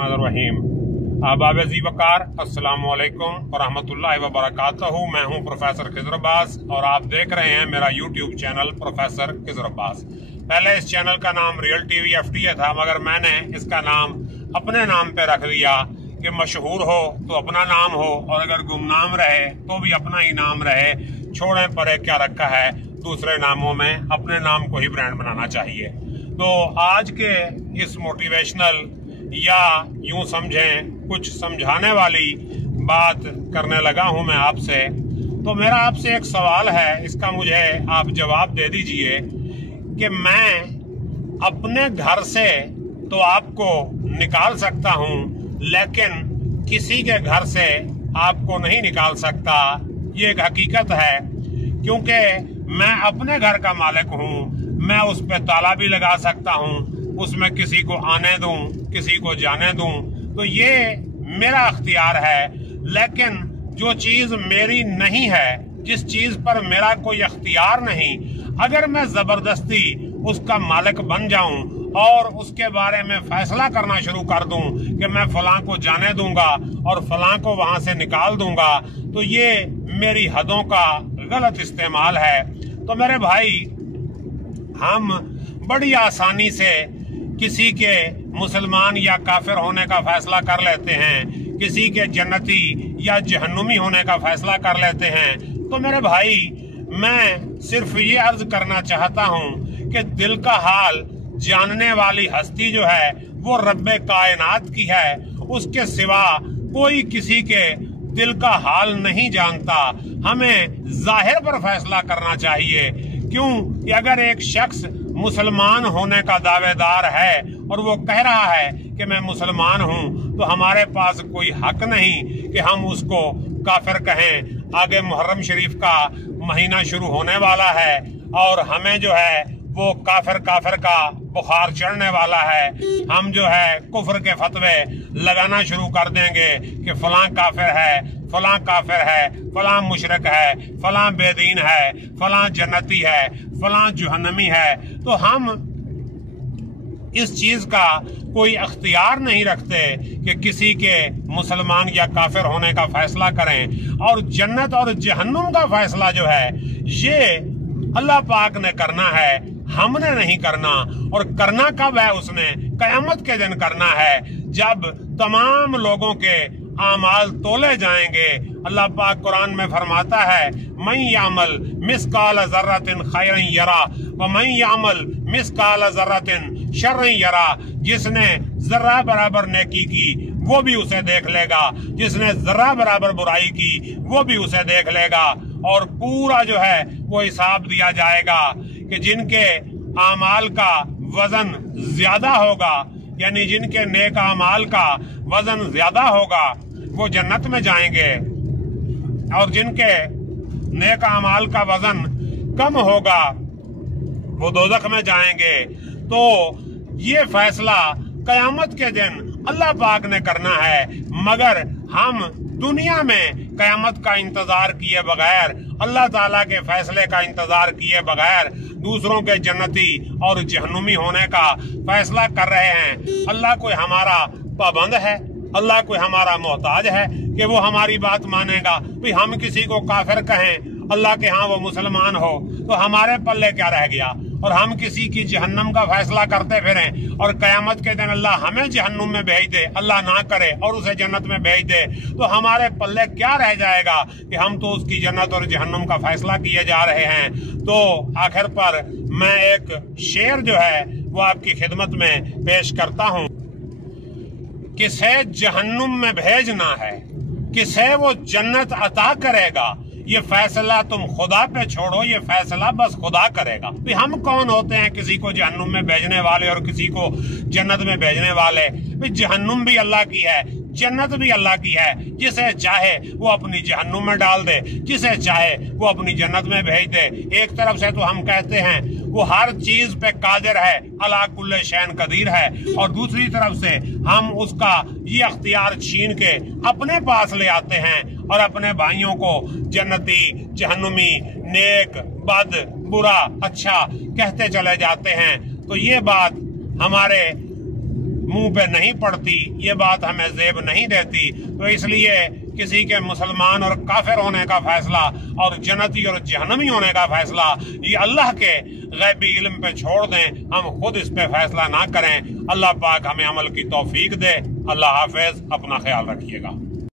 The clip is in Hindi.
बिस्मिल्लाहिर्रहमानिर्रहीम। आबाब-ए-ज़ी वक़ार, अस्सलामु अलैकुम व रहमतुल्लाहि व बरकातहू। मैं हूं प्रोफेसर खिज़र अब्बास और आप देख रहे हैं मेरा YouTube channel professor Khizar Abbas. पहले इस चैनल का नाम रियल टीवी FTA था, मगर मैंने इसका नाम अपने नाम पे रख दिया कि मशहूर हो तो अपना नाम हो और अगर गुमनाम रहे तो भी अपना ही नाम रहे। छोड़े परे क्या रखा है दूसरे नामों में, अपने नाम को ही ब्रांड बनाना चाहिए। तो आज के इस मोटिवेशनल या यूं समझें कुछ समझाने वाली बात करने लगा हूं मैं आपसे। तो मेरा आपसे एक सवाल है, इसका मुझे आप जवाब दे दीजिए कि मैं अपने घर से तो आपको निकाल सकता हूं, लेकिन किसी के घर से आपको नहीं निकाल सकता। ये एक हकीकत है, क्योंकि मैं अपने घर का मालिक हूं। मैं उस पे ताला भी लगा सकता हूं, उसमें किसी को आने दूं, किसी को जाने दूं, तो ये मेरा अख्तियार है। लेकिन जो चीज मेरी नहीं है, जिस चीज पर मेरा कोई अख्तियार नहीं, अगर मैं जबरदस्ती उसका मालिक बन जाऊं और उसके बारे में फैसला करना शुरू कर दूं कि मैं फलां को जाने दूंगा और फलां को वहां से निकाल दूंगा, तो ये मेरी हदों का गलत इस्तेमाल है। तो मेरे भाई, हम बड़ी आसानी से किसी के मुसलमान या काफिर होने का फैसला कर लेते हैं, किसी के जन्नती या जहन्नुमी होने का फैसला कर लेते हैं। तो मेरे भाई, मैं सिर्फ ये अर्ज करना चाहता हूं कि दिल का हाल जानने वाली हस्ती जो है वो रब्बे कायनात की है। उसके सिवा कोई किसी के दिल का हाल नहीं जानता। हमें जाहिर पर फैसला करना चाहिए। क्यों कि अगर एक शख्स मुसलमान होने का दावेदार है और वो कह रहा है कि मैं मुसलमान हूं, तो हमारे पास कोई हक नहीं कि हम उसको काफिर कहें। आगे मुहर्रम शरीफ का महीना शुरू होने वाला है और हमें जो है वो काफिर का बुखार चढ़ने वाला है। हम जो है कुफ्र के फतवे लगाना शुरू कर देंगे कि फलां काफिर है, फलां काफिर है, फलां मुशरिक है, फलां बेदीन है, फलां जन्नती है, फलां जहन्नमी है। तो हम इस चीज का कोई अख्तियार नहीं रखते कि किसी के मुसलमान या काफिर होने का फैसला करें। और जन्नत और जहन्नुम का फैसला जो है ये अल्लाह पाक ने करना है, हमने नहीं करना। और करना कब है? उसने कयामत के दिन करना है, जब तमाम लोगों के आमाल तोले जाएंगे। अल्लाह पाक कुरान में फरमाता है, मैं यामल मिसकाल ज़र्रतिन खैरन यरा व मैं यामल मिसकाल ज़र्रतिन शर्रन यरा। जिसने जर्रा बराबर नेकी की वो भी उसे देख लेगा, जिसने जर्रा बराबर बुराई की वो भी उसे देख लेगा। और पूरा जो है वो हिसाब दिया जाएगा कि जिनके आमाल का वजन ज्यादा होगा, यानी जिनके नेक आमाल का वजन ज्यादा होगा वो जन्नत में जाएंगे, और जिनके नेक आमाल का वजन कम होगा वो दोज़ख में जाएंगे। तो ये फैसला कयामत के दिन अल्लाह पाक ने करना है, मगर हम दुनिया में कयामत का इंतजार किए बगैर, अल्लाह ताला के फैसले का इंतजार किए बगैर दूसरों के जन्नती और जहन्नुमी होने का फैसला कर रहे हैं। अल्लाह कोई हमारा पाबंद है? अल्लाह कोई हमारा मोहताज है कि वो हमारी बात मानेगा? भाई हम किसी को काफिर कहें, अल्लाह के यहाँ वो मुसलमान हो, तो हमारे पल्ले क्या रह गया? और हम किसी की जहन्नम का फैसला करते फिरें और कयामत के दिन अल्लाह हमें जहन्नुम में भेज दे, अल्लाह ना करे, और उसे जन्नत में भेज दे, तो हमारे पल्ले क्या रह जाएगा कि हम तो उसकी जन्नत और जहन्नुम का फैसला किए जा रहे हैं। तो आखिर पर मैं एक शेर जो है वो आपकी खिदमत में पेश करता हूँ। किसे जहन्नुम में भेजना है, किसे वो जन्नत अता करेगा, ये फैसला तुम खुदा पे छोड़ो, ये फैसला बस खुदा करेगा। भी हम कौन होते हैं किसी को जहन्नुम में भेजने वाले और किसी को जन्नत में भेजने वाले? भी जहन्नुम भी अल्लाह की है, जन्नत भी अल्लाह की है। जिसे चाहे वो अपनी जहन्नुम में डाल दे, जिसे चाहे वो अपनी जन्नत में भेज दे। एक तरफ से तो हम कहते हैं वो हर चीज पे कादिर है, अला कुल्ले शैन कदीर है, और दूसरी तरफ से हम उसका ये अख्तियार छीन के अपने पास ले आते हैं और अपने भाइयों को जन्नती, जहन्नुमी, नेक, बद, बुरा, अच्छा कहते चले जाते हैं। तो ये बात हमारे मुंह पे नहीं पड़ती, ये बात हमें ज़ेब नहीं देती। तो इसलिए किसी के मुसलमान और काफिर होने का फैसला और जन्नती और जहन्नमी होने का फैसला ये अल्लाह के गैबी इल्म पे छोड़ दें, हम खुद इस पे फैसला ना करें। अल्लाह पाक हमें अमल की तौफीक दे। अल्लाह हाफिज, अपना ख्याल रखिएगा।